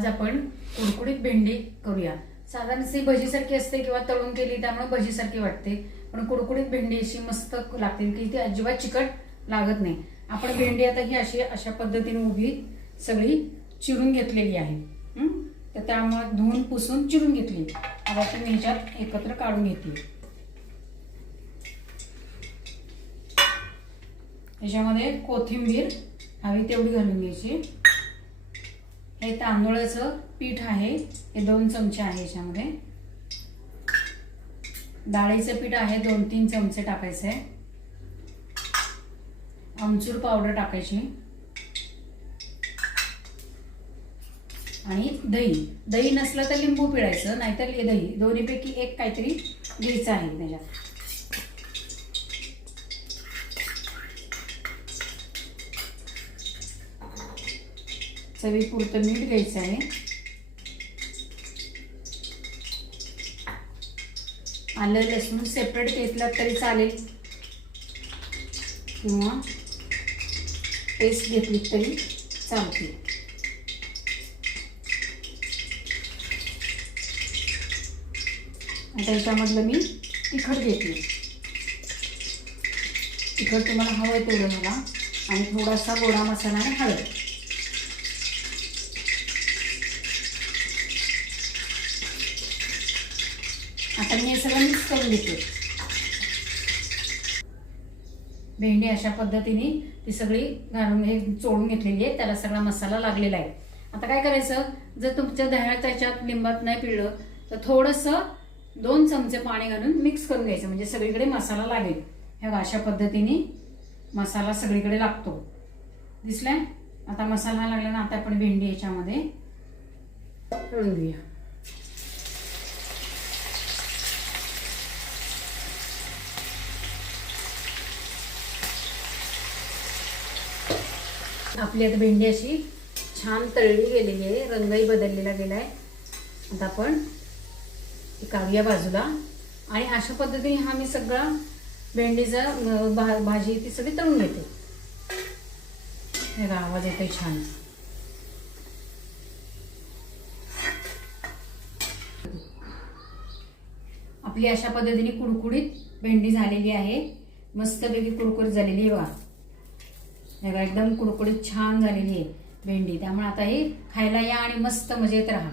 आज आपण कुडकुडीत भेंडी करूया. साधारण ती भजीसारखी असते किंवा तळून केली त्यामुळे भजीसारखी वाटते. पण कुडकुडीत भेंडी अशी मस्त लागते की ती अजिबात चिकट लागत नाही. आपण भेंडी आता ही अशी अशा पद्धतीने उभी सगळी चिरून घेतलेली आहे. तर त्यामुळे धुवून पुसून चिरून घेतली. आता ती मी ह्याच्यात एकत्र काढून घेतली. याच्यामध्ये कोथिंबीर हवी तेवढी घालून घ्यायची. हे तांदूळाचं पीठ आहे. हे दोन चमचे आहे याच्यामध्ये. डाळीचं पीठ आहे दोन तीन चमचे टाकायचे आहे. आमचूर पावडर टाकायची. आणि दही. दही नसलं तर लिंबू पिळायचं नाहीतर हे दही. दोन्हीपैकी एक काहीतरी घ्यायचं आहे त्याच्यात. चवीपुरतं मीठ घ्यायचं आहे. आलं लसूण सेपरेट घेतलं तरी चालेल. किंवा पेस्ट घेतली तरी चालते. आता याच्यामधलं मी तिखट घेतली. तिखट तुम्हाला हवं आहे तेवढं मला. आणि थोडासा गोडा मसाला आणि हळद. आता मी हे सगळं मिक्स करून घेते. भेंडी अशा पद्धतीने ती सगळी घालून हे चोळून घेतलेली आहे. त्याला सगळा मसाला लागलेला आहे. आता काय करायचं? जर तुमच्या दह्यात त्याच्यात लिंबात नाही पिळलं तर थोडंसं दोन चमचे पाणी घालून मिक्स करून घ्यायचं. म्हणजे सगळीकडे मसाला लागेल. ह्या अशा पद्धतीने मसाला सगळीकडे लागतो. दिसलाय? आता मसाला लागला ना आता आपण भेंडी याच्यामध्ये तळून घेऊया. आपली आता भेंडी अशी छान तळली गेलेली आहे. रंगही बदललेला गेला आहे आता आपण काढूया बाजूला. आणि अशा पद्धतीने हा मी सगळा भेंडीचा भा भाजी ती सगळी तळून घेते. हे आवाज येतोय छान. आपली अशा पद्धतीने कुडकुडीत भेंडी झालेली आहे. मस्तपैकी कुडकुडीत झालेली आहे वा बघा, एकदम कुडकुडीत छान झालेली आहे भेंडी. त्यामुळे आता ही खायला या आणि मस्त मजेत राहा.